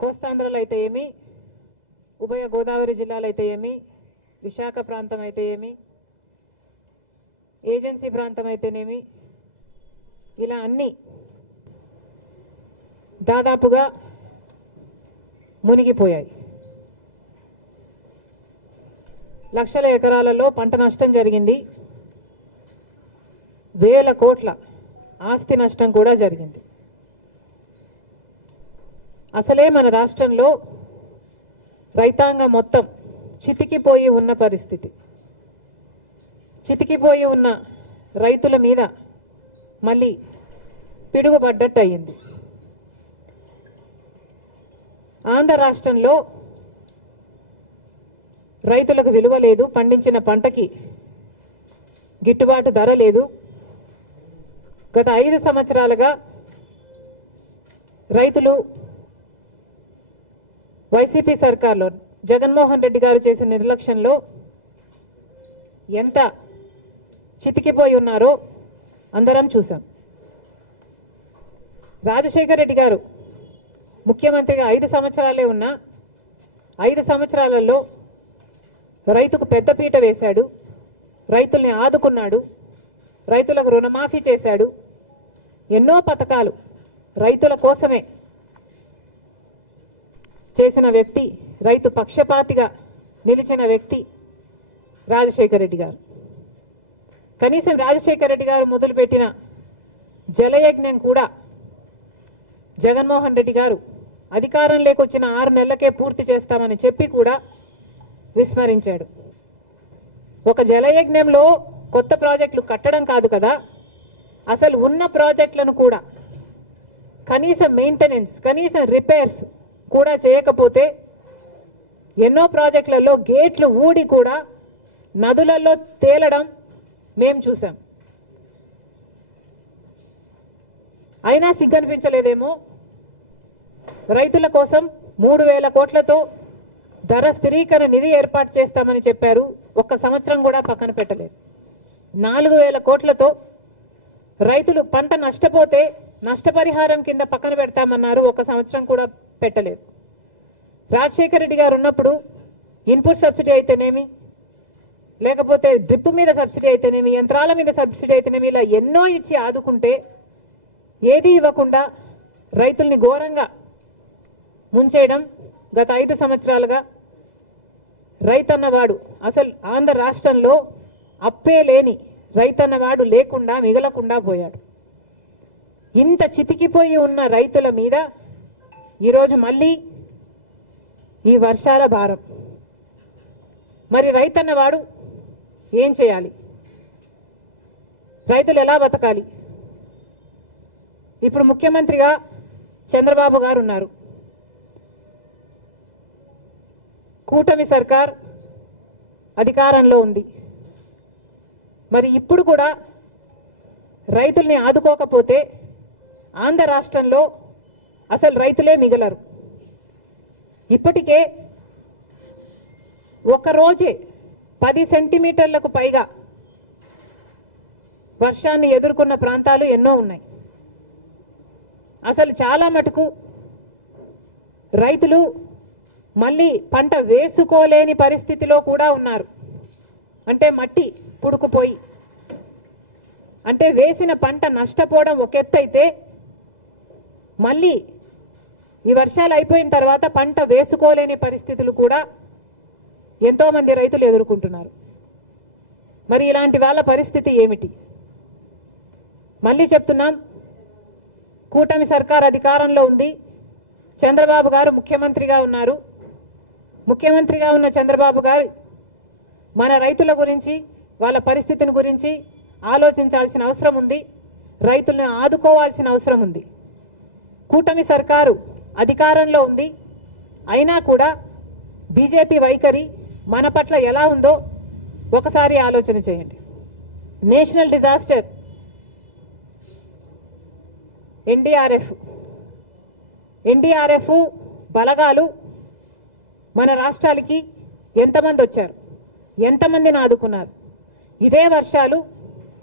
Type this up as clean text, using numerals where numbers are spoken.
కోస్తాంధ్రలో అయితే ఏమి, ఉభయ గోదావరి జిల్లాలో అయితే ఏమి, విశాఖ ప్రాంతం అయితే ఏమి, ఏజెన్సీ ప్రాంతం అయితేనేమి, ఇలా అన్ని దాదాపుగా మునిగిపోయాయి. లక్షల ఎకరాలలో పంట నష్టం జరిగింది. వేల కోట్ల ఆస్తి నష్టం కూడా జరిగింది. అసలే మన రాష్ట్రంలో రైతాంగం మొత్తం చితికిపోయి ఉన్న పరిస్థితి. చితికిపోయి ఉన్న రైతుల మీద మళ్ళీ పిడుగుపడ్డట్టు అయింది. ఆంధ్ర రాష్ట్రంలో రైతులకు విలువ లేదు, పండించిన పంటకి గిట్టుబాటు ధర లేదు. గత 5 సంవత్సరాలుగా రైతులు వైసీపీ సర్కార్లో జగన్మోహన్ రెడ్డి గారు చేసిన నిర్లక్ష్యంలో ఎంత చితికిపోయి ఉన్నారో అందరం చూసాం. రాజశేఖర రెడ్డి గారు ముఖ్యమంత్రిగా 5 సంవత్సరాలే ఉన్నా 5 సంవత్సరాలలో రైతుకు పెద్దపీట వేశాడు, రైతుల్ని ఆదుకున్నాడు, రైతులకు రుణమాఫీ చేశాడు. ఎన్నో పథకాలు రైతుల కోసమే చేసిన వ్యక్తి, రైతు పక్షపాతిగా నిలిచిన వ్యక్తి రాజశేఖర రెడ్డి గారు. కనీసం రాజశేఖర రెడ్డి గారు మొదలుపెట్టిన జలయజ్ఞం కూడా జగన్మోహన్ రెడ్డి గారు అధికారంలోకి వచ్చిన 6 నెలలకే పూర్తి చేస్తామని చెప్పి కూడా విస్మరించాడు. ఒక జలయజ్ఞంలో కొత్త ప్రాజెక్టులు కట్టడం కాదు కదా, అసలు ఉన్న ప్రాజెక్టులను కూడా కనీసం మెయింటెనెన్స్, కనీసం రిపేర్స్ కూడా చేయకపోతే ఎన్నో ప్రాజెక్టులలో గేట్లు ఊడి కూడా నదులలో తేలడం మేం చూసాం. అయినా సిగ్గనిపించలేదేమో. రైతుల కోసం 3,000 కోట్లతో ధర స్థిరీకరణ నిధి ఏర్పాటు చేస్తామని చెప్పారు. 1 సంవత్సరం కూడా పక్కన పెట్టలేదు. 4,000 కోట్లతో రైతులు పంట నష్టపోతే నష్టపరిహారం కింద పక్కన పెడతామన్నారు. 1 సంవత్సరం కూడా పెట్టలేదు. రాజశేఖర రెడ్డి గారు ఉన్నప్పుడు ఇన్పుట్ సబ్సిడీ అయితేనేమి, లేకపోతే డ్రిప్ మీద సబ్సిడీ అయితేనేమి, యంత్రాల మీద సబ్సిడీ అయితేనేమి, ఇలా ఎన్నో ఇచ్చి ఆదుకుంటే ఏది ఇవ్వకుండా రైతుల్ని ఘోరంగా ముంచేయడం గత 5 సంవత్సరాలుగా. రైతన్నవాడు అసలు ఆంధ్ర రాష్ట్రంలో అప్పే లేని రైతన్నవాడు లేకుండా మిగలకుండా పోయాడు. ఇంత చితికిపోయి ఉన్న రైతుల మీద ఈరోజు మళ్ళీ ఈ వర్షాల భారం. మరి రైతన్నవాడు ఏం చేయాలి? రైతులు ఎలా బతకాలి? ఇప్పుడు ముఖ్యమంత్రిగా చంద్రబాబు గారు ఉన్నారు. కూటమి సర్కార్ అధికారంలో ఉంది. మరి ఇప్పుడు కూడా రైతుల్ని ఆదుకోకపోతే ఆంధ్ర రాష్ట్రంలో అసలు రైతులే మిగలరు. ఇప్పటికే ఒక రోజే 10 సెంటీమీటర్లకు పైగా వర్షాన్ని ఎదుర్కొన్న ప్రాంతాలు ఎన్నో ఉన్నాయి. అసలు చాలా మటుకు రైతులు మళ్ళీ పంట వేసుకోలేని పరిస్థితిలో కూడా ఉన్నారు. అంటే మట్టి పుడుకుపోయి, అంటే వేసిన పంట నష్టపోవడం ఒక ఎత్తు అయితే, మళ్ళీ ఈ వర్షాలు అయిపోయిన తర్వాత పంట వేసుకోలేని పరిస్థితులు కూడా ఎంతో మంది రైతులు ఎదుర్కొంటున్నారు. మరి ఇలాంటి వాళ్ళ పరిస్థితి ఏమిటి? మళ్ళీ చెప్తున్నాం, కూటమి సర్కార్ అధికారంలో ఉంది. చంద్రబాబు గారు ముఖ్యమంత్రిగా ఉన్నారు. ముఖ్యమంత్రిగా ఉన్న చంద్రబాబు గారు మన రైతుల గురించి, వాళ్ళ పరిస్థితిని గురించి ఆలోచించాల్సిన అవసరం ఉంది. రైతులను ఆదుకోవాల్సిన అవసరం ఉంది. కూటమి సర్కారు అధికారంలో ఉంది. అయినా కూడా బీజేపీ వైఖరి మన పట్ల ఎలా ఉందో ఒకసారి ఆలోచన చేయండి. నేషనల్ డిజాస్టర్ ఎన్డీఆర్ఎఫ్ బలగాలు మన రాష్ట్రాలకి ఎంతమంది వచ్చారు, ఎంతమందిని ఆదుకున్నారు? ఇదే వర్షాలు